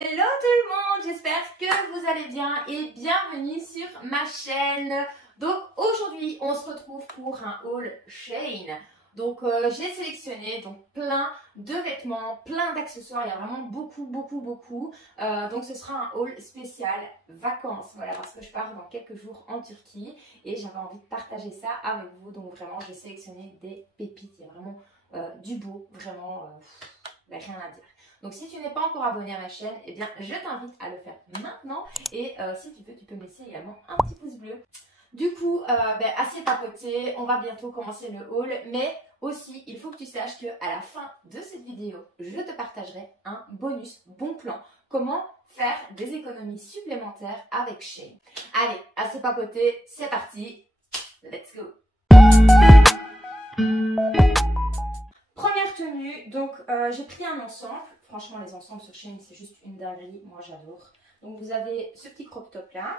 Hello tout le monde, j'espère que vous allez bien et bienvenue sur ma chaîne. Donc aujourd'hui on se retrouve pour un haul Shein. Donc j'ai sélectionné plein de vêtements, plein d'accessoires, il y a vraiment beaucoup. Donc ce sera un haul spécial vacances, voilà, parce que je pars dans quelques jours en Turquie et j'avais envie de partager ça avec vous. Donc vraiment j'ai sélectionné des pépites, il y a vraiment du beau, vraiment rien à dire. Donc si tu n'es pas encore abonné à ma chaîne, eh bien je t'invite à le faire maintenant. Et si tu veux, tu peux me laisser également un petit pouce bleu. Du coup, assez papoté, on va bientôt commencer le haul. Mais aussi, il faut que tu saches qu'à la fin de cette vidéo, je te partagerai un bonus bon plan. Comment faire des économies supplémentaires avec Shein. Allez, assez papoté, c'est parti. Let's go. Première tenue, donc j'ai pris un ensemble. Franchement, les ensembles sur Shein, c'est juste une dinguerie. Moi, j'adore. Donc, vous avez ce petit crop top là.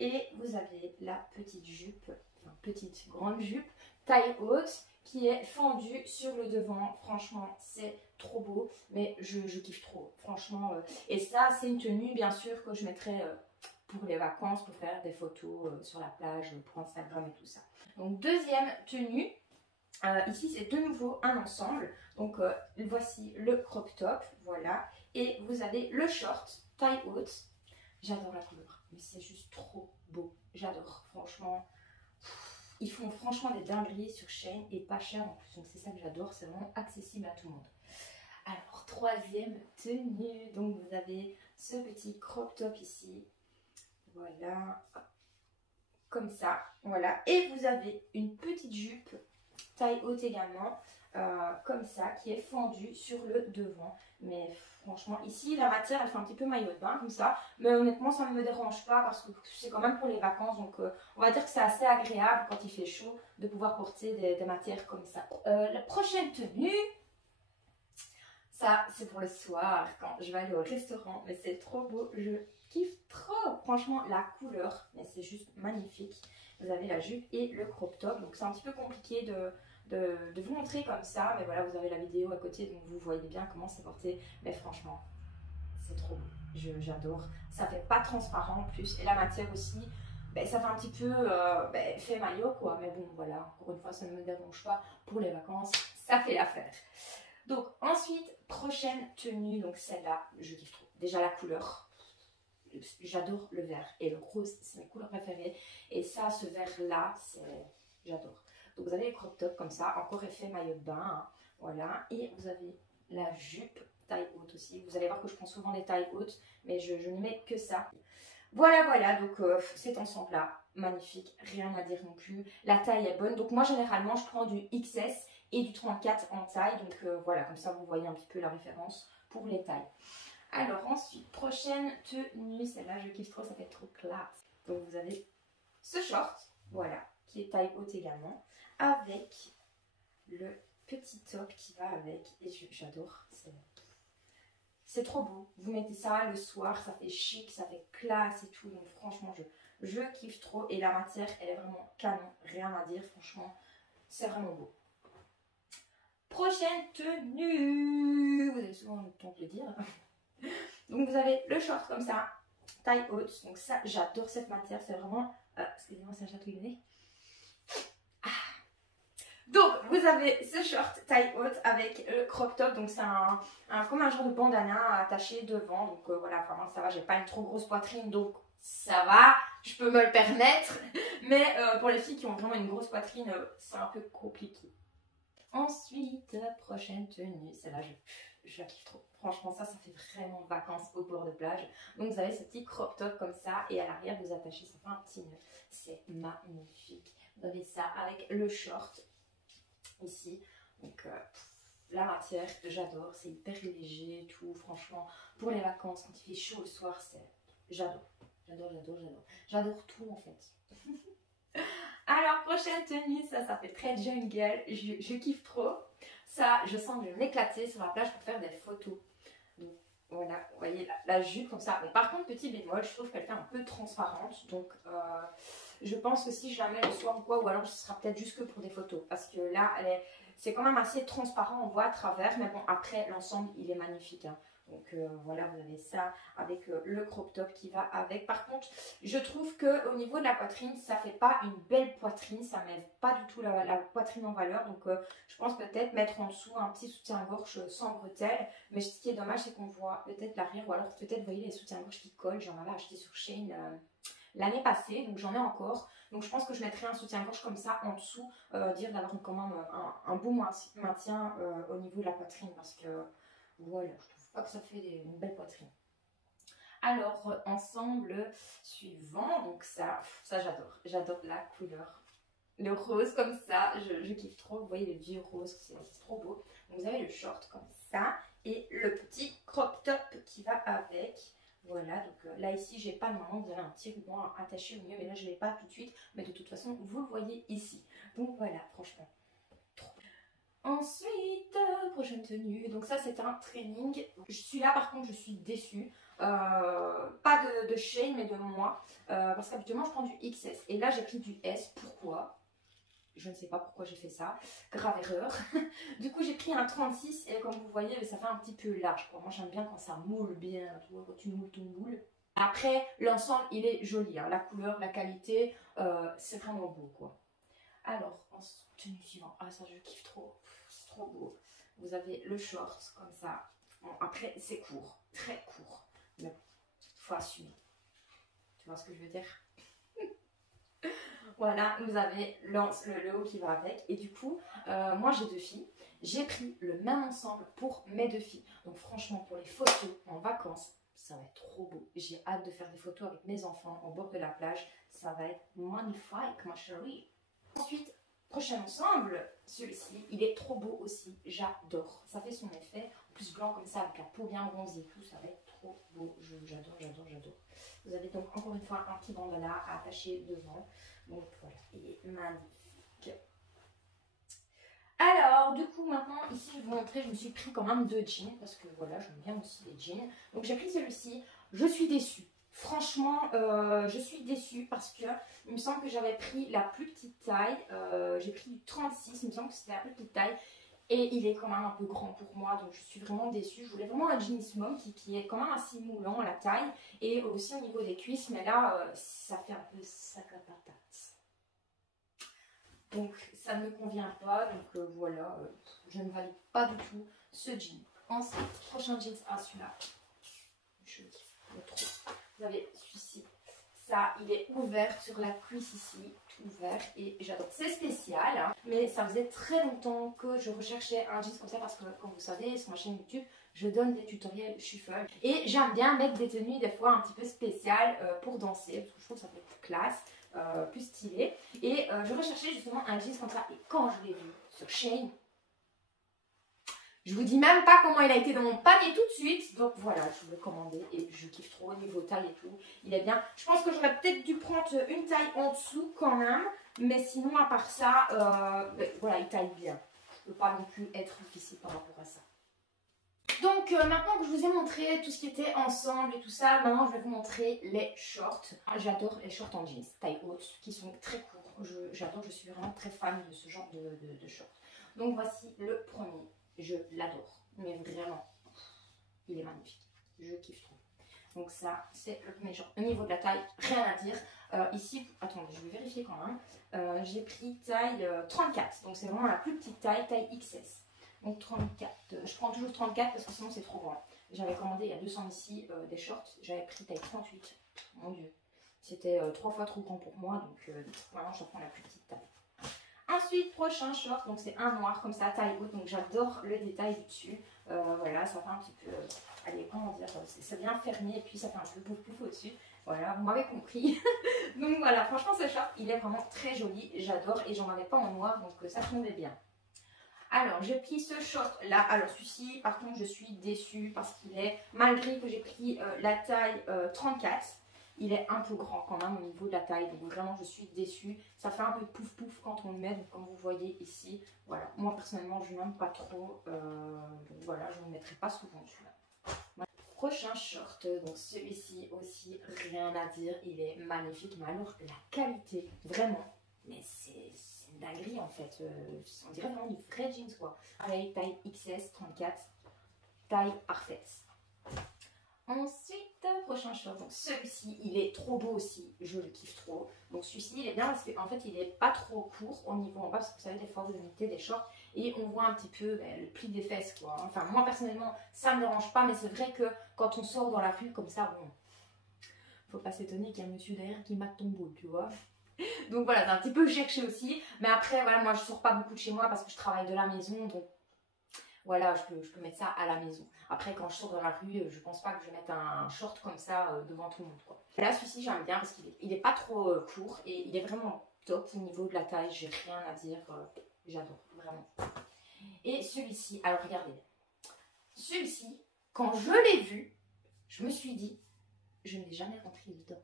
Et vous avez la petite jupe, enfin petite grande jupe, taille haute, qui est fendue sur le devant. Franchement, c'est trop beau. Mais je kiffe trop, franchement. Et ça, c'est une tenue, bien sûr, que je mettrai pour les vacances, pour faire des photos sur la plage, pour Instagram et tout ça. Donc, deuxième tenue. Ici, c'est de nouveau un ensemble. Donc, voici le crop top, voilà. Et vous avez le short, taille haute. J'adore la couleur, mais c'est juste trop beau. J'adore, franchement. Ils font franchement des dingueries sur Shein et pas cher en plus. Donc, c'est ça que j'adore, c'est vraiment accessible à tout le monde. Alors, troisième tenue. Donc, vous avez ce petit crop top ici. Voilà. Comme ça, voilà. Et vous avez une petite jupe taille haute également, comme ça, qui est fendue sur le devant. Mais franchement, ici, la matière, elle fait un petit peu maillot de bain, comme ça. Mais honnêtement, ça ne me dérange pas parce que c'est quand même pour les vacances. Donc, on va dire que c'est assez agréable quand il fait chaud de pouvoir porter des matières comme ça. La prochaine tenue, ça, c'est pour le soir, quand je vais aller au restaurant. Mais c'est trop beau, je kiffe trop. Franchement, la couleur, mais c'est juste magnifique. Vous avez la jupe et le crop top. Donc, c'est un petit peu compliqué de vous montrer comme ça. Mais voilà, vous avez la vidéo à côté. Donc, vous voyez bien comment c'est porté. Mais franchement, c'est trop beau. J'adore. Ça fait pas transparent en plus. Et la matière aussi, ça fait un petit peu fait maillot, quoi. Mais bon, voilà. Encore une fois, ça ne me dérange pas. Pour les vacances, ça fait l'affaire. Donc, ensuite, prochaine tenue. Donc, celle-là, je kiffe trop. Déjà, la couleur. J'adore le vert et le rose, c'est mes couleurs préférées. Et ça, ce vert-là, j'adore. Donc, vous avez les crop top comme ça, encore effet maillot de bain. Hein, voilà. Et vous avez la jupe taille haute aussi. Vous allez voir que je prends souvent des tailles hautes, mais je ne mets que ça. Voilà. Donc, cet ensemble-là, magnifique. Rien à dire non plus. La taille est bonne. Donc, moi, généralement, je prends du XS et du 34 en taille. Donc, voilà, comme ça, vous voyez un petit peu la référence pour les tailles. Alors ensuite, prochaine tenue, celle-là je kiffe trop, ça fait trop classe. Donc vous avez ce short, voilà, qui est taille haute également, avec le petit top qui va avec, et j'adore, c'est trop beau. Vous mettez ça le soir, ça fait chic, ça fait classe et tout, donc franchement je kiffe trop, et la matière elle est vraiment canon, rien à dire, franchement, c'est vraiment beau. Prochaine tenue, vous avez souvent le temps de le dire. Donc vous avez le short comme ça, taille haute. Donc ça, j'adore cette matière. C'est vraiment... excusez-moi, ça chatouille le nez. Donc vous avez ce short taille haute avec le crop top. Donc c'est comme un genre de bandana attaché devant. Donc voilà, vraiment ça va. J'ai pas une trop grosse poitrine. Donc ça va, je peux me le permettre. Mais pour les filles qui ont vraiment une grosse poitrine, c'est un peu compliqué. Ensuite, prochaine tenue. Celle-là, je la kiffe trop. Franchement, ça fait vraiment vacances au bord de plage. Donc, vous avez ce petit crop top comme ça. Et à l'arrière, vous attachez, ça fait un petit nœud. C'est magnifique. Vous avez ça avec le short ici. Donc, la matière, j'adore. C'est hyper léger, tout. Franchement, pour les vacances, quand il fait chaud le soir, j'adore. J'adore tout, en fait. Alors, prochaine tenue, ça fait très jungle. Je kiffe trop. Ça, je sens que je vais m'éclater sur la plage pour faire des photos. Donc, voilà, vous voyez la jupe comme ça. Mais par contre, petit bémol, je trouve qu'elle fait un peu transparente. Donc, je pense que si je la mets le soir ou quoi, ou alors ce sera peut-être juste que pour des photos. Parce que là, c'est quand même assez transparent, on voit à travers. Mais bon, après, l'ensemble, il est magnifique. Hein. Donc voilà, vous avez ça avec le crop top qui va avec. Par contre, je trouve que au niveau de la poitrine, ça fait pas une belle poitrine, ça met pas du tout la poitrine en valeur. Donc je pense peut-être mettre en dessous un petit soutien-gorge sans bretelles. Mais ce qui est dommage, c'est qu'on voit peut-être l'arrière, ou alors peut-être, vous voyez, les soutiens-gorge qui collent. J'en avais acheté sur Shein l'année passée, donc j'en ai encore. Donc je pense que je mettrai un soutien-gorge comme ça en dessous, dire d'avoir quand même un bon maintien au niveau de la poitrine, parce que voilà, je trouve pas que ça fait une belle poitrine. Alors, ensemble suivant, donc ça j'adore la couleur. Le rose comme ça, je kiffe trop, vous voyez le vieux rose, c'est trop beau. Donc vous avez le short comme ça, et le petit crop top qui va avec. Voilà, donc là ici j'ai pas de maman, vous avez un petit ruban attaché au mieux, mais là je l'ai pas tout de suite, mais de toute façon vous le voyez ici. Donc voilà, franchement, trop. Ensuite, prochaine tenue, donc ça c'est un training. Je suis là par contre, je suis déçue. Pas de Shein mais de moi, parce qu'habituellement je prends du XS et là j'ai pris du S. Pourquoi? Je ne sais pas pourquoi j'ai fait ça, grave erreur. Du coup j'ai pris un 36 et comme vous voyez ça fait un petit peu large quoi. Moi j'aime bien quand ça moule bien, tu vois, quand tu moules ton moule. Après l'ensemble il est joli, hein. La couleur, la qualité, c'est vraiment beau quoi. Alors en tenue suivante, ah ça je kiffe trop, c'est trop beau. Vous avez le short comme ça. Bon, après c'est court, très court, mais faut assumer. Tu vois ce que je veux dire? Voilà, vous avez le haut qui va avec. Et du coup, moi j'ai deux filles. J'ai pris le même ensemble pour mes deux filles. Donc franchement, pour les photos en vacances, ça va être trop beau. J'ai hâte de faire des photos avec mes enfants au bord de la plage. Ça va être magnifique, ma chérie. Ensuite, prochain ensemble, celui-ci, il est trop beau aussi. J'adore. Ça fait son effet. En plus blanc comme ça, avec la peau bien bronzée et tout, ça va être trop beau. J'adore, j'adore, j'adore. Vous avez donc encore une fois un petit bandana à attacher devant. Donc voilà, il est magnifique. Alors, du coup, maintenant, ici, je vais vous montrer, je me suis pris quand même deux jeans, parce que voilà, j'aime bien aussi les jeans. Donc, j'ai pris celui-ci. Je suis déçue. Franchement, je suis déçue parce que il me semble que j'avais pris la plus petite taille. J'ai pris du 36, il me semble que c'était la plus petite taille. Et il est quand même un peu grand pour moi, donc je suis vraiment déçue. Je voulais vraiment un jeans mom qui est quand même assez moulant à la taille et aussi au niveau des cuisses, mais là, ça fait un peu sac à patate. Donc ça ne me convient pas, donc voilà, je ne valide pas du tout ce jean. Ensuite, prochain jeans, ah celui-là, je kiffe trop. Vous avez celui-ci, ça, il est ouvert sur la cuisse ici. Ouvert et j'adore. C'est spécial, hein, mais ça faisait très longtemps que je recherchais un jeans comme ça parce que, comme vous savez, sur ma chaîne YouTube, je donne des tutoriels shuffle et j'aime bien mettre des tenues des fois un petit peu spéciales pour danser parce que je trouve que ça fait plus classe, plus stylé. Et je recherchais justement un jeans comme ça et quand je l'ai vu sur Shein, je vous dis même pas comment il a été dans mon panier tout de suite. Donc voilà, je l'ai commandé et je kiffe trop au niveau taille et tout. Il est bien. Je pense que j'aurais peut-être dû prendre une taille en dessous quand même. Mais sinon, à part ça, voilà, il taille bien. Je ne peux pas non plus être difficile par rapport à ça. Donc maintenant que je vous ai montré tout ce qui était ensemble et tout ça, maintenant je vais vous montrer les shorts. J'adore les shorts en jeans, taille haute, qui sont très courts. J'adore, je suis vraiment très fan de ce genre de shorts. Donc voici le premier. Je l'adore, mais vraiment, il est magnifique. Je kiffe trop. Donc ça, c'est le premier genre. Au niveau de la taille, rien à dire. Ici, attendez, je vais vérifier quand même. J'ai pris taille 34. Donc c'est vraiment la plus petite taille, taille XS. Donc 34. Je prends toujours 34 parce que sinon c'est trop grand. J'avais commandé il y a 200 ici des shorts. J'avais pris taille 38. Mon Dieu. C'était 3 fois trop grand pour moi. Donc vraiment, je prends la plus petite taille. Ensuite, prochain short, donc c'est un noir comme ça, taille haute, donc j'adore le détail du dessus. Voilà, ça fait un petit peu, allez, comment dire, c'est bien fermé et puis ça fait un peu pouf au-dessus. Voilà, vous m'avez compris. Donc voilà, franchement ce short, il est vraiment très joli, j'adore et j'en avais pas en noir, donc ça tombait bien. Alors, j'ai pris ce short là. Alors, celui-ci, par contre, je suis déçue parce qu'il est, malgré que j'ai pris la taille 34, il est un peu grand quand même au niveau de la taille. Donc, vraiment, je suis déçue. Ça fait un peu pouf pouf quand on le met. Donc, comme vous voyez ici, voilà. Moi, personnellement, je n'aime pas trop. Donc, voilà, je ne le mettrai pas souvent celui-là. Voilà. Prochain short, donc celui-ci aussi, rien à dire. Il est magnifique. Mais alors, la qualité, vraiment, mais c'est une dinguerie en fait, on dirait vraiment du vrai jeans quoi. Pareil, taille XS 34, taille parfaite. Ensuite, prochain short, donc celui-ci, il est trop beau aussi, je le kiffe trop. Donc celui-ci, il est bien parce qu'en fait, il n'est pas trop court au niveau en bas, parce que vous savez, des fois, vous mettez des shorts et on voit un petit peu le pli des fesses, quoi. Enfin, moi, personnellement, ça ne me dérange pas, mais c'est vrai que quand on sort dans la rue comme ça, bon, faut pas s'étonner qu'il y a un monsieur derrière qui mate ton boule, tu vois. Donc voilà, c'est un petit peu cherché aussi. Mais après, voilà, moi, je sors pas beaucoup de chez moi parce que je travaille de la maison, donc voilà, je peux mettre ça à la maison. Après, quand je sors dans la rue, je pense pas que je vais mettre un short comme ça devant tout le monde, quoi. Là, celui-ci, j'aime bien parce qu'il est pas trop court et il est vraiment top au niveau de la taille. J'ai rien à dire. J'adore, vraiment. Et celui-ci, alors regardez. Celui-ci, quand je l'ai vu, je me suis dit, je n'ai jamais rentré dedans.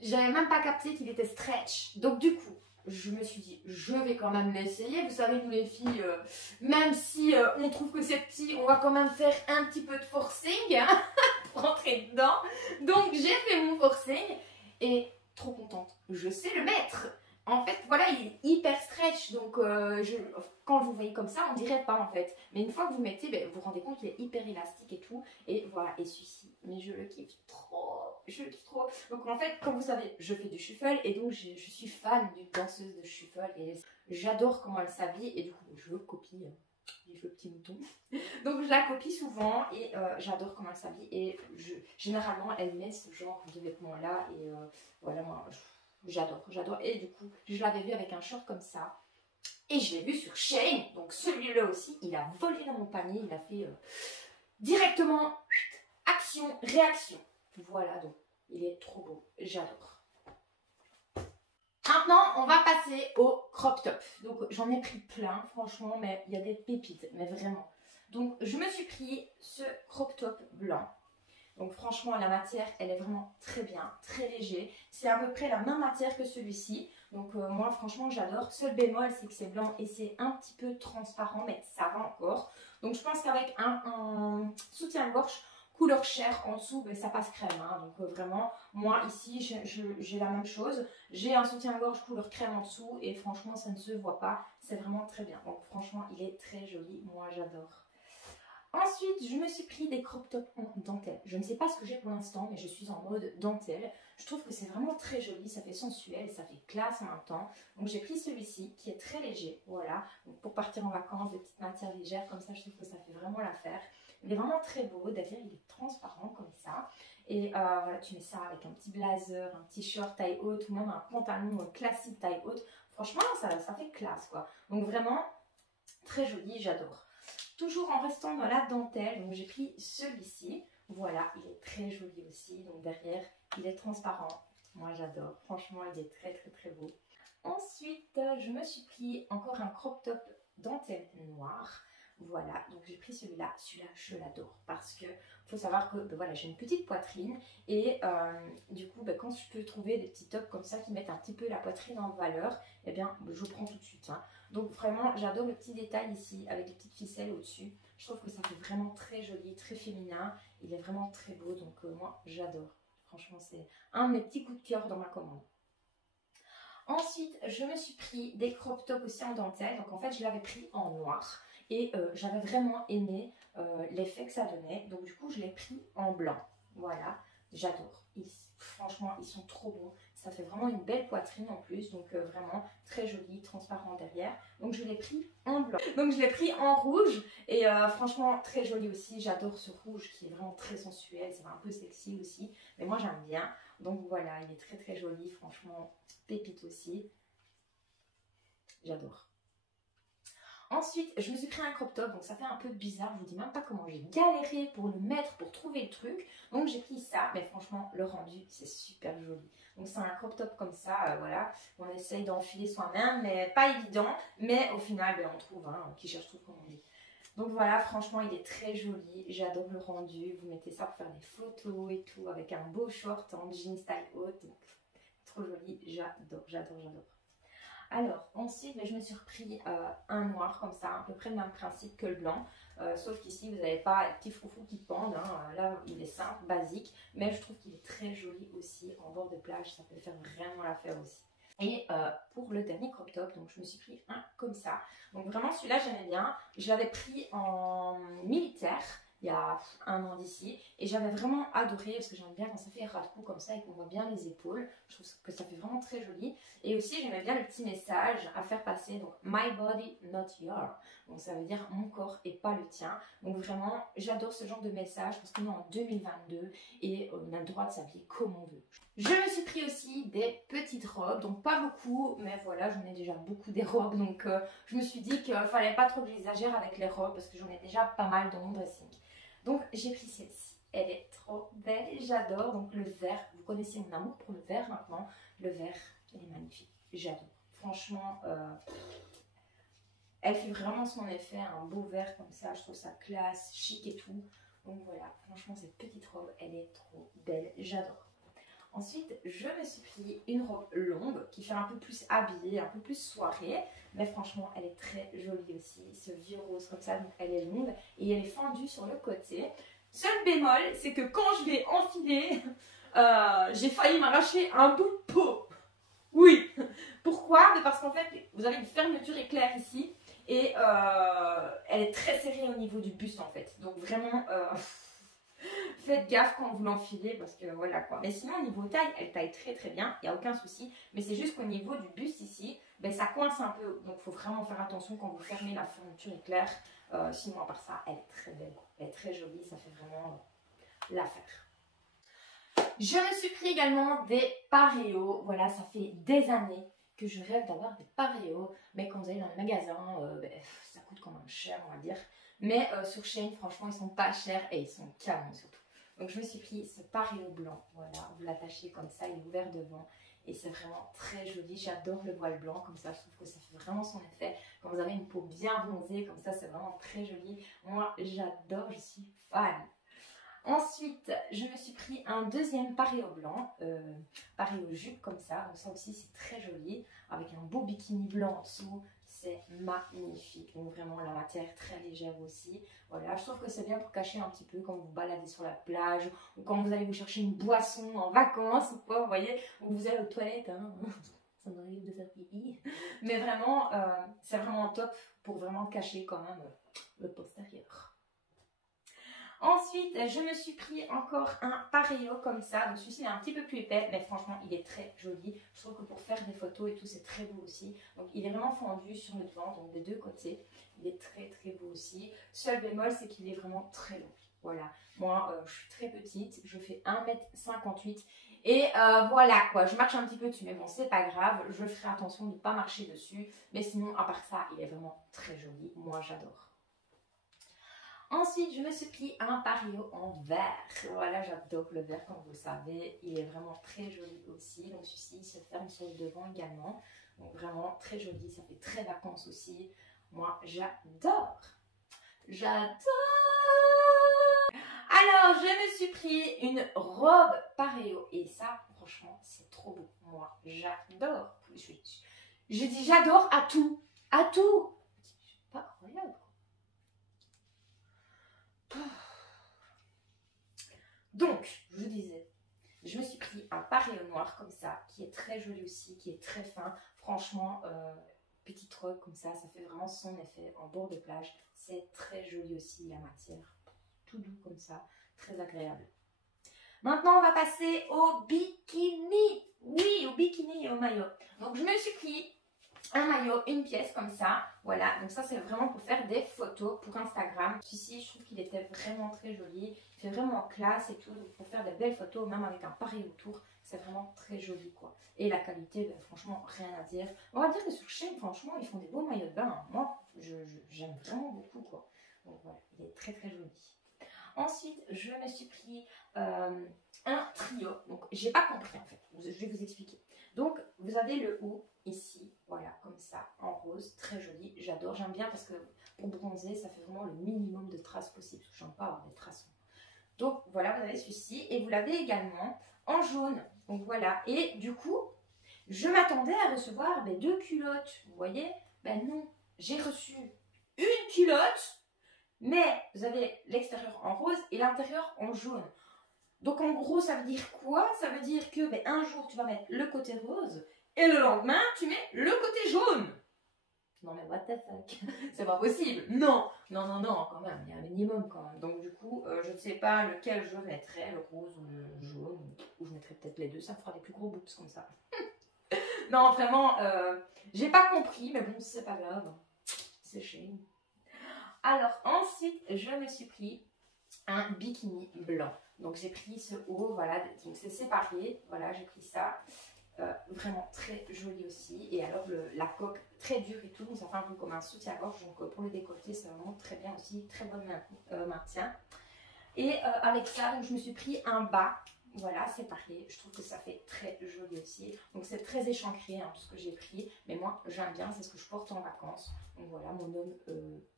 J'avais même pas capté qu'il était stretch. Donc du coup, je me suis dit, je vais quand même l'essayer. Vous savez, nous les filles, même si on trouve que c'est petit, on va quand même faire un petit peu de forcing hein, pour rentrer dedans. Donc j'ai fait mon forcing et trop contente. Je sais le mettre. En fait, voilà, il est hyper stretch. Donc quand vous voyez comme ça, on dirait pas en fait. Mais une fois que vous mettez, ben, vous vous rendez compte qu'il est hyper élastique et tout. Et voilà, et celui-ci, mais je le kiffe trop. Je le kiffe trop. Donc en fait, comme vous savez, je fais du shuffle et donc je suis fan d'une danseuse de shuffle et j'adore comment elle s'habille et du coup je copie le petit mouton. Donc je la copie souvent et j'adore comment elle s'habille et généralement elle met ce genre de vêtements là et voilà moi j'adore et du coup je l'avais vu avec un short comme ça et je l'ai vu sur Shein donc celui-là aussi il a volé dans mon panier, il a fait directement action réaction. Voilà, donc il est trop beau, j'adore. Maintenant, on va passer au crop top. Donc j'en ai pris plein, franchement, mais il y a des pépites, mais vraiment. Donc je me suis pris ce crop top blanc. Donc franchement, la matière, elle est vraiment très bien, très léger. C'est à peu près la même matière que celui-ci. Donc moi, franchement, j'adore. Seul bémol, c'est que c'est blanc et c'est un petit peu transparent, mais ça va encore. Donc je pense qu'avec un soutien-gorge couleur chair en dessous, ben, ça passe crème. Hein. Donc vraiment, moi ici, j'ai la même chose. J'ai un soutien-gorge couleur crème en dessous et franchement, ça ne se voit pas. C'est vraiment très bien. Donc franchement, il est très joli. Moi, j'adore. Ensuite, je me suis pris des crop tops en dentelle. Je ne sais pas ce que j'ai pour l'instant, mais je suis en mode dentelle. Je trouve que c'est vraiment très joli, ça fait sensuel, ça fait classe en même temps. Donc j'ai pris celui-ci qui est très léger, voilà. Donc, pour partir en vacances, des petites matières légères comme ça, je trouve que ça fait vraiment l'affaire. Il est vraiment très beau, derrière il est transparent comme ça. Et voilà, tu mets ça avec un petit blazer, un petit short taille haute ou même un pantalon classique taille haute. Franchement, ça fait classe quoi. Donc vraiment, très joli, j'adore. Toujours en restant dans la dentelle, donc j'ai pris celui-ci. Voilà, il est très joli aussi. Donc derrière, il est transparent. Moi, j'adore. Franchement, il est très, très, très beau. Ensuite, je me suis pris encore un crop top dentelle noire. Voilà, donc j'ai pris celui-là. Celui-là, je l'adore parce que faut savoir que ben voilà, j'ai une petite poitrine et du coup, ben, quand je peux trouver des petits tops comme ça qui mettent un petit peu la poitrine en valeur, eh bien, je prends tout de suite. Hein. Donc vraiment, j'adore le petit détail ici avec les petites ficelles au-dessus. Je trouve que ça fait vraiment très joli, très féminin. Il est vraiment très beau, donc moi, j'adore. Franchement, c'est un de mes petits coups de cœur dans ma commande. Ensuite, je me suis pris des crop tops aussi en dentelle. Donc en fait, je l'avais pris en noir. Et j'avais vraiment aimé l'effet que ça donnait. Donc du coup, je l'ai pris en blanc. Voilà, j'adore. Franchement, ils sont trop beaux. Ça fait vraiment une belle poitrine en plus. Donc vraiment très joli, transparent derrière. Donc je l'ai pris en blanc. Donc je l'ai pris en rouge. Et franchement, très joli aussi. J'adore ce rouge qui est vraiment très sensuel. C'est un peu sexy aussi. Mais moi, j'aime bien. Donc voilà, il est très très joli. Franchement, pépite aussi. J'adore. Ensuite, je me suis pris un crop top, donc ça fait un peu bizarre, je vous dis même pas comment j'ai galéré pour le mettre, pour trouver le truc. Donc j'ai pris ça, mais franchement, le rendu, c'est super joli. Donc c'est un crop top comme ça, voilà. On essaye d'enfiler soi-même, mais pas évident. Mais au final, ben, on trouve, hein, qui cherche trouve comme on dit. Donc voilà, franchement, il est très joli. J'adore le rendu. Vous mettez ça pour faire des photos et tout, avec un beau short en jean style haute. Donc, trop joli, j'adore, j'adore, j'adore. Alors, ensuite, je me suis repris un noir comme ça, à peu près le même principe que le blanc. Sauf qu'ici, vous n'avez pas les petits froufrous qui pendent. Hein. Là, il est simple, basique. Mais je trouve qu'il est très joli aussi en bord de plage. Ça peut faire vraiment l'affaire aussi. Et pour le dernier crop top, donc je me suis pris un comme ça. Donc vraiment celui-là j'aimais bien. Je l'avais pris en militaire il y a un an d'ici. Et j'avais vraiment adoré parce que j'aime bien quand ça fait ras de cou comme ça et qu'on voit bien les épaules. Je trouve que ça fait vraiment très joli. Et aussi j'aimais bien le petit message à faire passer. Donc my body not yours. Donc ça veut dire mon corps et pas le tien. Donc vraiment j'adore ce genre de message parce qu'on est en 2022 et on a le droit de s'habiller comme on veut. Je me suis pris aussi des petites robes, donc pas beaucoup, mais voilà, j'en ai déjà beaucoup des robes, donc je me suis dit qu'il fallait pas trop que j'exagère avec les robes parce que j'en ai déjà pas mal dans mon dressing. Donc j'ai pris celle-ci, elle est trop belle, j'adore, donc le vert, vous connaissez mon amour pour le vert maintenant, le vert, elle est magnifique, j'adore, franchement, elle fait vraiment son effet, un beau vert comme ça, je trouve ça classe, chic et tout, donc voilà, franchement cette petite robe, elle est trop belle, j'adore. Ensuite, je me suis pris une robe longue qui fait un peu plus habillée, un peu plus soirée. Mais franchement, elle est très jolie aussi. Ce vieux rose comme ça, donc elle est longue et elle est fendue sur le côté. Seul bémol, c'est que quand je l'ai enfilée, j'ai failli m'arracher un bout de peau. Oui. Pourquoi? Parce qu'en fait, vous avez une fermeture éclair ici. Et elle est très serrée au niveau du buste en fait. Donc vraiment... faites gaffe quand vous l'enfilez parce que voilà quoi. Mais sinon au niveau taille, elle taille très très bien, il n'y a aucun souci. Mais c'est juste qu'au niveau du buste ici, ben, ça coince un peu. Donc il faut vraiment faire attention quand vous fermez la fermeture éclair. Sinon à part ça, elle est très belle. Elle est très jolie, ça fait vraiment l'affaire. Je me suis pris également des paréos. Voilà, ça fait des années que je rêve d'avoir des paréos. Mais quand vous allez dans le magasin, ben, ça coûte quand même cher on va dire. Mais sur Shein, franchement, ils sont pas chers et ils sont canons surtout. Donc je me suis pris ce paréo blanc. Voilà, vous l'attachez comme ça, il est ouvert devant. Et c'est vraiment très joli. J'adore le voile blanc comme ça. Je trouve que ça fait vraiment son effet. Quand vous avez une peau bien bronzée comme ça, c'est vraiment très joli. Moi, j'adore, je suis fan. Ensuite, je me suis pris un deuxième paréo blanc, paréo jupe comme ça. Donc ça aussi, c'est très joli. Avec un beau bikini blanc en dessous. C'est magnifique. Donc vraiment, la matière très légère aussi. Voilà, je trouve que c'est bien pour cacher un petit peu quand vous vous baladez sur la plage. Ou quand vous allez vous chercher une boisson en vacances ou quoi, vous voyez. Ou vous allez aux toilettes, hein. Ça m'arrive de faire pipi. Mais vraiment, c'est vraiment top pour vraiment cacher quand même le postérieur. Ensuite, je me suis pris encore un paréo comme ça. Donc celui-ci est un petit peu plus épais, mais franchement, il est très joli. Je trouve que pour faire des photos et tout, c'est très beau aussi. Donc il est vraiment fendu sur le devant, donc des deux côtés. Il est très très beau aussi. Seul bémol, c'est qu'il est vraiment très long. Voilà. Moi, je suis très petite. Je fais 1m58. Et voilà quoi, je marche un petit peu dessus, mais bon, c'est pas grave. Je ferai attention de ne pas marcher dessus. Mais sinon, à part ça, il est vraiment très joli. Moi, j'adore. Ensuite, je me suis pris un paréo en vert. Voilà, j'adore le vert, comme vous le savez. Il est vraiment très joli aussi. Donc, celui-ci se ferme sur le devant également. Donc, vraiment très joli. Ça fait très vacances aussi. Moi, j'adore. J'adore. Alors, je me suis pris une robe paréo. Et ça, franchement, c'est trop beau. Moi, j'adore. Je dis j'adore à tout. À tout. C'est pas incroyable. Donc, je vous disais, je me suis pris un paréo noir comme ça, qui est très joli aussi, qui est très fin. Franchement, petite robe comme ça fait vraiment son effet en bord de plage. C'est très joli aussi, la matière. Tout doux comme ça, très agréable. Maintenant, on va passer au bikini. Oui, au bikini et au maillot. Donc, je me suis pris un maillot, une pièce comme ça, voilà, donc ça c'est vraiment pour faire des photos pour Instagram. Celui-ci, je trouve qu'il était vraiment très joli, il fait vraiment classe et tout, donc pour faire des belles photos, même avec un pareil autour, c'est vraiment très joli quoi. Et la qualité, ben, franchement, rien à dire. On va dire que sur Shein, franchement, ils font des beaux maillots de bain, hein. Moi, j'aime vraiment beaucoup quoi. Donc voilà, il est très très joli. Ensuite, je me suis pris un trio. Donc, j'ai pas compris en fait. Je vais vous expliquer. Donc, vous avez le haut ici, voilà, comme ça, en rose, très joli. J'adore, j'aime bien parce que pour bronzer, ça fait vraiment le minimum de traces possible. Parce que j'aime pas avoir des traces. Donc, voilà, vous avez celui-ci. Et vous l'avez également en jaune. Donc, voilà. Et du coup, je m'attendais à recevoir deux culottes. Vous voyez? Ben non, j'ai reçu une culotte. Mais vous avez l'extérieur en rose et l'intérieur en jaune. Donc en gros, ça veut dire quoi? Ça veut dire que un jour, tu vas mettre le côté rose et le lendemain, tu mets le côté jaune. Non mais what the fuck, c'est pas possible. Non, non, non, non, quand même, il y a un minimum quand même. Donc du coup, je ne sais pas lequel je mettrais, le rose ou le jaune, ou je mettrais peut-être les deux, ça me fera des plus gros boobs comme ça. Non, vraiment, j'ai pas compris, mais bon, c'est pas grave. C'est chiant. Alors ensuite, je me suis pris un bikini blanc. Donc j'ai pris ce haut, voilà, donc c'est séparé, voilà, j'ai pris ça. Vraiment très joli aussi, et alors la coque très dure et tout, donc ça fait un peu comme un soutien-gorge, donc pour le décolleté c'est vraiment très bien aussi, très bon maintien. Et avec ça, donc je me suis pris un bas, voilà, séparé, je trouve que ça fait très joli aussi, donc c'est très échancré tout ce que j'ai pris, mais moi j'aime bien, c'est ce que je porte en vacances, donc voilà, mon homme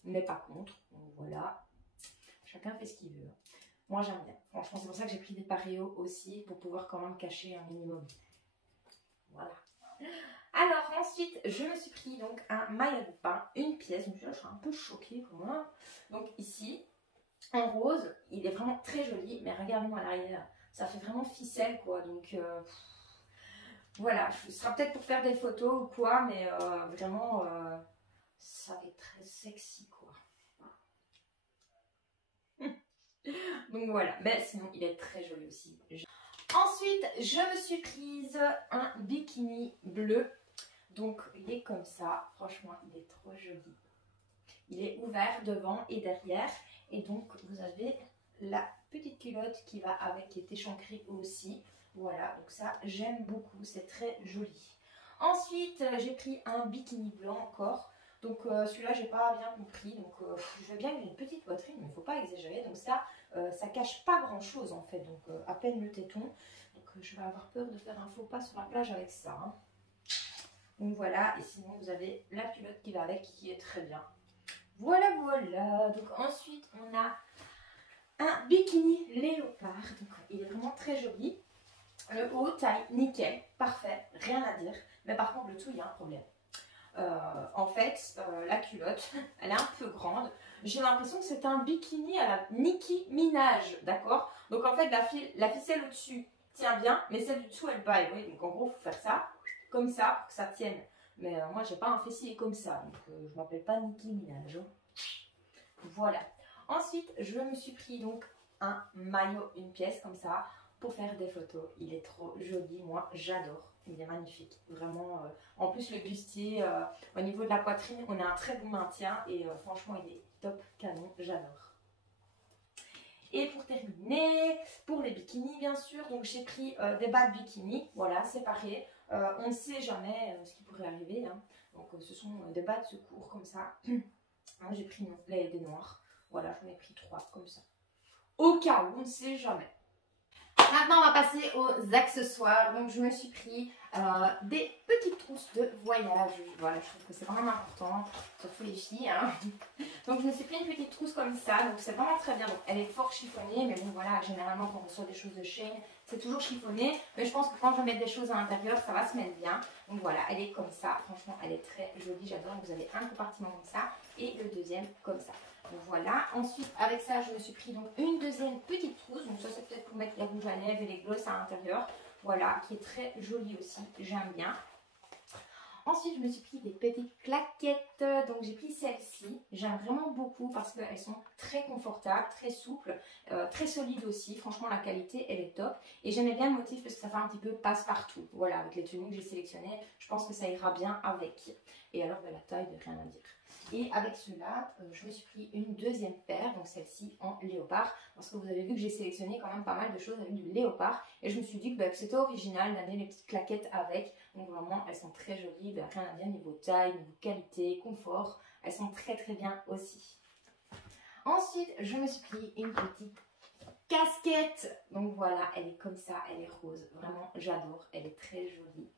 n'est pas contre, donc voilà, chacun fait ce qu'il veut. Moi j'aime bien, franchement c'est pour ça que j'ai pris des paréos aussi, pour pouvoir quand même cacher un minimum. Voilà. Alors ensuite, je me suis pris donc un maillot de bain, une pièce. Donc là, je suis un peu choquée pour moi. Donc ici, en rose, il est vraiment très joli. Mais regardez-moi à l'arrière, ça fait vraiment ficelle quoi. Donc voilà, ce sera peut-être pour faire des photos ou quoi. Mais vraiment, ça va être très sexy quoi. Donc voilà, mais sinon il est très joli aussi. Ensuite, je me suis prise un bikini bleu. Donc, il est comme ça. Franchement, il est trop joli. Il est ouvert devant et derrière. Et donc, vous avez la petite culotte qui va avec, qui est échancrée aussi. Voilà, donc ça, j'aime beaucoup. C'est très joli. Ensuite, j'ai pris un bikini blanc encore. Donc, celui-là, j'ai pas bien compris. Donc, je veux bien qu'il ait une petite poitrine, mais il ne faut pas exagérer. Donc, ça cache pas grand-chose en fait. Donc, à peine le téton. Donc, je vais avoir peur de faire un faux pas sur la plage avec ça. Hein. Donc voilà, et sinon vous avez la culotte qui va avec, qui est très bien. Voilà, voilà. Donc ensuite, on a un bikini léopard. Donc il est vraiment très joli. Le haut, taille, nickel, parfait, rien à dire. Mais par contre, le dessous, il y a un problème. En fait, la culotte, elle est un peu grande. J'ai l'impression que c'est un bikini à la Nicki Minaj, d'accord? Donc en fait, la ficelle au-dessus tient bien, mais celle du dessous, elle baille. Oui, donc en gros, il faut faire ça, comme ça, pour que ça tienne. Mais moi, j'ai pas un fessier comme ça, donc je m'appelle pas Nicki Minaj. Voilà. Ensuite, je me suis pris donc un maillot, une pièce comme ça, pour faire des photos. Il est trop joli, moi j'adore. Il est magnifique, vraiment. En plus, le bustier, au niveau de la poitrine, on a un très bon maintien et franchement, il est top canon, j'adore. Et pour terminer, pour les bikinis, bien sûr, donc j'ai pris des bas de bikini, voilà, séparés. On ne sait jamais ce qui pourrait arriver, hein. Donc ce sont des bas de secours comme ça. Moi, j'ai pris des noirs, voilà, j'en ai pris 3 comme ça. Au cas où, on ne sait jamais. Maintenant, on va passer aux accessoires. Donc, je me suis pris des petites trousses de voyage. Voilà, je trouve que c'est vraiment important, surtout les filles. Hein. Donc, je me suis pris une petite trousse comme ça. Donc, c'est vraiment très bien. Donc, elle est fort chiffonnée. Mais bon, voilà, généralement, quand on reçoit des choses de Shein, c'est toujours chiffonné. Mais je pense que quand je vais mettre des choses à l'intérieur, ça va se mettre bien. Donc, voilà, elle est comme ça. Franchement, elle est très jolie. J'adore. Vous avez un compartiment comme ça et le deuxième comme ça. Donc voilà, ensuite avec ça je me suis pris donc une deuxième petite trousse, donc ça c'est peut-être pour mettre les rouges à lèvres et les glosses à l'intérieur, voilà, qui est très jolie aussi, j'aime bien. Ensuite je me suis pris des petites claquettes, donc j'ai pris celles-ci, j'aime vraiment beaucoup parce qu'elles sont très confortables, très souples, très solides aussi, franchement la qualité elle est top. Et j'aimais bien le motif parce que ça fait un petit peu passe-partout, voilà, avec les tenues que j'ai sélectionnées, je pense que ça ira bien avec. Et alors la taille, rien à dire. Et avec cela, je me suis pris une deuxième paire, donc celle-ci en léopard, parce que vous avez vu que j'ai sélectionné quand même pas mal de choses avec du léopard, et je me suis dit que c'était original d'amener les petites claquettes avec, donc vraiment elles sont très jolies, rien à dire niveau taille, niveau qualité, confort, elles sont très très bien aussi. Ensuite, je me suis pris une petite casquette, donc voilà, elle est comme ça, elle est rose, vraiment j'adore, elle est très jolie.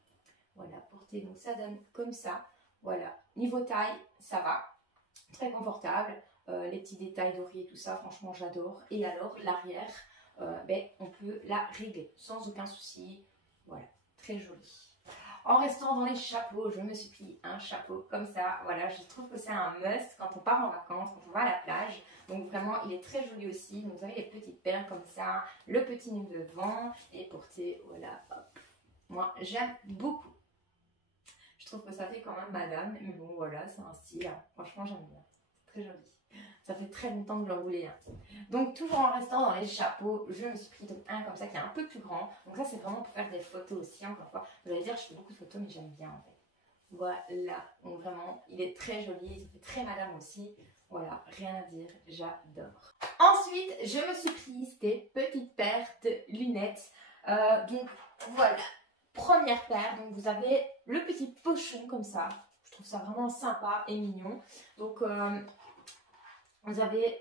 Voilà, portée, donc ça donne comme ça. Voilà, niveau taille, ça va, très confortable, les petits détails dorés et tout ça, franchement j'adore. Et alors l'arrière, on peut la régler sans aucun souci, voilà, très joli. En restant dans les chapeaux, je me suis pris un chapeau comme ça, voilà, je trouve que c'est un must quand on part en vacances, quand on va à la plage. Donc vraiment, il est très joli aussi, donc vous avez les petites perles comme ça, le petit nœud devant et porté, voilà, hop. Moi j'aime beaucoup. trouve que ça fait quand même madame, mais bon voilà, c'est un style, hein. Franchement j'aime bien, c'est très joli. Ça fait très longtemps que je l'en voulais. Donc toujours en restant dans les chapeaux, je me suis pris donc un comme ça qui est un peu plus grand. Donc ça c'est vraiment pour faire des photos aussi, encore une fois. Vous allez dire je fais beaucoup de photos mais j'aime bien en fait. Voilà, donc vraiment il est très joli, ça fait très madame aussi. Voilà, rien à dire, j'adore. Ensuite, je me suis prise des petites paires de lunettes. Donc voilà, première paire. Donc vous avez le petit pochon comme ça. Je trouve ça vraiment sympa et mignon. Donc vous avez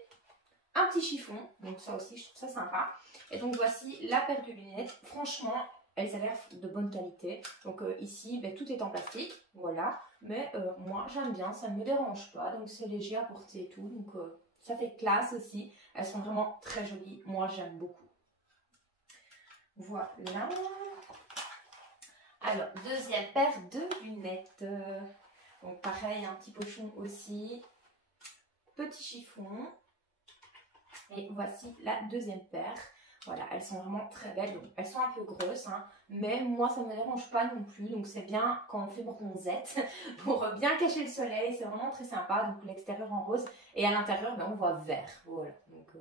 un petit chiffon. Donc ça aussi, je trouve ça sympa. Et donc voici la paire de lunettes. Franchement, elles ont l'air de bonne qualité. Donc ici, ben, tout est en plastique. Voilà. Mais moi, j'aime bien. Ça ne me dérange pas. Donc c'est léger à porter et tout. Donc ça fait classe aussi. Elles sont vraiment très jolies. Moi, j'aime beaucoup. Voilà. Alors, deuxième paire de lunettes. Donc pareil, un petit pochon aussi. Petit chiffon. Et voici la deuxième paire. Voilà, elles sont vraiment très belles. Donc, elles sont un peu grosses, hein, mais moi, ça ne me dérange pas non plus. Donc, c'est bien quand on fait bronzette pour bien cacher le soleil. C'est vraiment très sympa. Donc, l'extérieur en rose et à l'intérieur, ben, on voit vert. Voilà. Donc,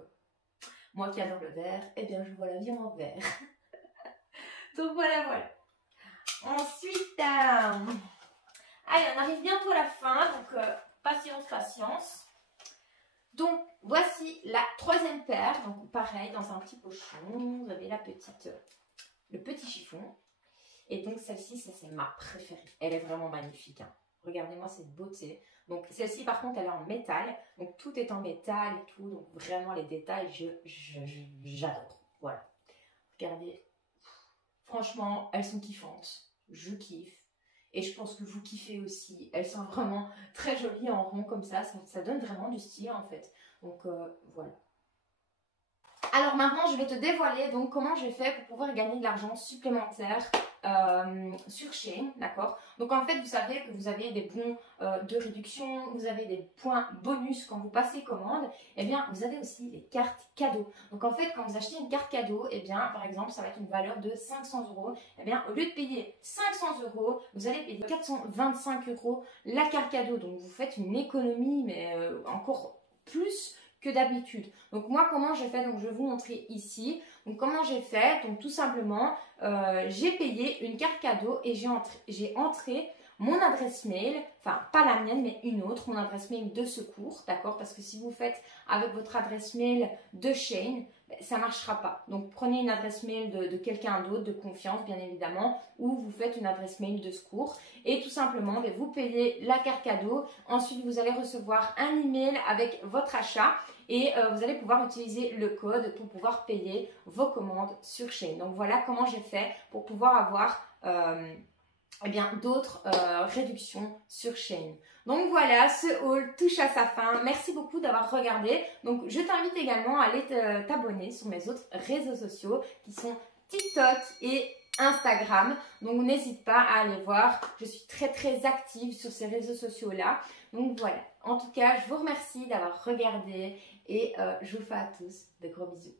moi qui adore le vert, eh bien, je vois la vie en vert. Donc, voilà. Ensuite, allez, on arrive bientôt à la fin. Donc, patience. Donc, voici la troisième paire. Donc, pareil, dans un petit pochon. Vous avez le petit chiffon. Et donc, celle-ci, c'est ma préférée. Elle est vraiment magnifique. Hein. Regardez-moi cette beauté. Donc, celle-ci, par contre, elle est en métal. Donc, tout est en métal et tout. Donc, vraiment, les détails, j'adore. Voilà. Regardez. Franchement, elles sont kiffantes. Je kiffe. Et je pense que vous kiffez aussi. Elles sont vraiment très jolies en rond comme ça. Ça donne vraiment du style en fait. Donc voilà. Alors maintenant, je vais te dévoiler donc comment j'ai fait pour pouvoir gagner de l'argent supplémentaire sur Shein, d'accord? Donc en fait, vous savez que vous avez des bons de réduction, vous avez des points bonus quand vous passez commande. Et bien, vous avez aussi les cartes cadeaux. Donc en fait, quand vous achetez une carte cadeau, et bien, par exemple, ça va être une valeur de 500 €. Et bien, au lieu de payer 500 €, vous allez payer 425 € la carte cadeau. Donc vous faites une économie, mais encore plus que d'habitude. Donc moi comment j'ai fait, donc je vais vous montrer ici. Donc comment j'ai fait, donc tout simplement j'ai payé une carte cadeau et j'ai entré mon adresse mail, enfin pas la mienne mais une autre, mon adresse mail de secours, d'accord, parce que si vous faites avec votre adresse mail de Shein, ça ne marchera pas. Donc prenez une adresse mail de quelqu'un d'autre, de confiance bien évidemment, ou vous faites une adresse mail de secours et tout simplement vous payez la carte cadeau. Ensuite vous allez recevoir un email avec votre achat et vous allez pouvoir utiliser le code pour pouvoir payer vos commandes sur Shein. Donc voilà comment j'ai fait pour pouvoir avoir eh bien d'autres réductions sur Shein. Donc voilà, ce haul touche à sa fin. Merci beaucoup d'avoir regardé. Donc je t'invite également à aller t'abonner sur mes autres réseaux sociaux qui sont TikTok et Instagram. Donc n'hésite pas à aller voir. Je suis très active sur ces réseaux sociaux là. Donc voilà. En tout cas, je vous remercie d'avoir regardé et je vous fais à tous de gros bisous.